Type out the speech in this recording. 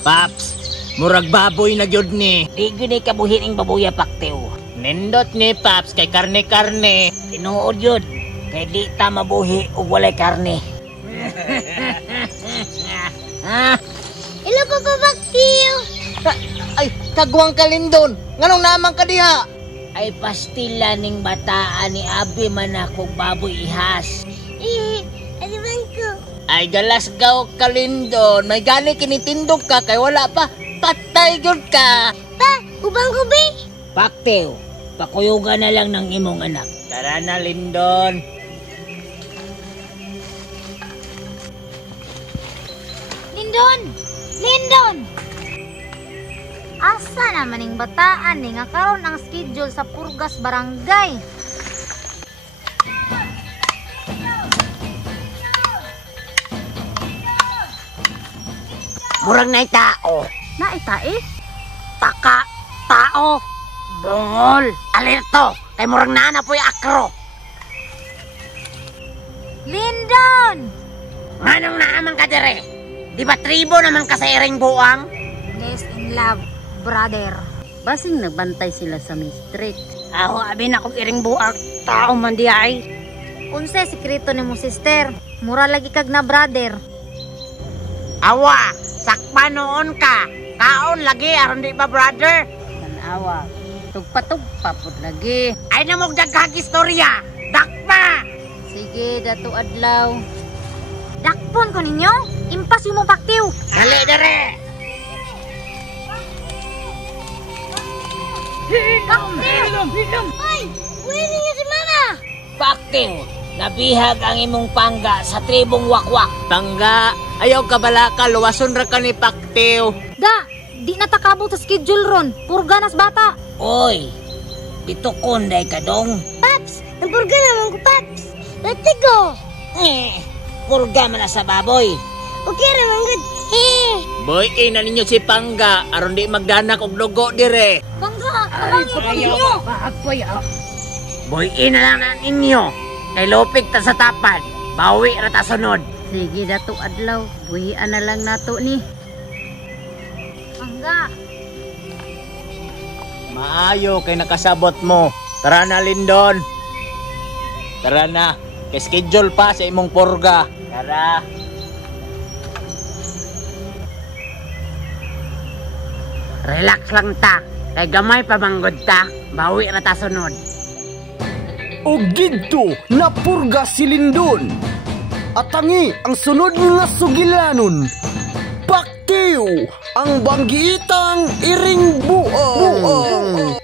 Paps, murag baboy na gyud ni. Di gyud ni kabuhi ning baboya Paktew. Nindot ni Paps kay karne-karne. Tinuod yun. Kay di ta mabuhi ug walay karne. Ilo Papa Paktew. Ay, kagwang kalindon. Nganong naman ka diha? Ay pastila ning bataan ni Abi man akong baboy ihas. Aliman ko. Ay, galasgaw kalindon. May gani kinitindog ka kay wala pa. Patay gyud ka. Pa, ubang ko be. Paktew, pakuyugan na lang ng imong anak. Tara na, Lindon. Lindon! Lindon! Asa naman ning bataan ni nga karon ang schedule sa Purgas Barangay? Murag na tao. Naitae? Taka, tao, bungol, alerto. Kay murag na po'y akro. Lindon! Nganong naaman ka dire? Di ba tribo naman ka sa iring buang? Nest in love, brother. Basing nagbantay sila sa main street. Ako abi na kong iring buang. Tao man di ay. Unsa sikreto ni mo sister? Mura lagi kag na brother. Awa, sakpa noon ka. Kaon lagi, aron di ba brother? Manawa. Tugpa-tugpa pud lagi. Ay namog daghag istorya. Dakpa! Sige, dato adlaw. Dakpon ko ninyo? Impas yung mong Paktew. Dali dire! Paktew! Ay! Uwi niyo si Mama! Paktew, nabihag ang imong pangga sa tribong wakwak. Tangga, ayaw ka balaka. Luwason ra ka ni Paktew. Da! Di natakabot sa schedule ron. Purganas bata. Oy, bitukon day ka dong. Paps! Nampurga naman ko, Paps! Let's go! Purga man na sa baboy. Okay naman good. Boy, na ninyo si Pangga. Aron di magdanak og dugo dire. Bangga! Kabang niyo ninyo! Boy, na lang na ninyo. Kay lupig ta sa tapad. Bawi ra ta sunod. Sige, dato adlaw. Buhian na lang nato ni. Bangga! Maayo kay nakasabot mo. Tara na, Lindon. Tara na. Kay schedule pa sa imong purga. Tara. Relax lang ta. Kay gamay pa manggod ta. Bawi ra ta sunod. O gidto napurga si Lindon. At tangi ang sunod nga sugilanon. Paktew ang banggiitang iring buang.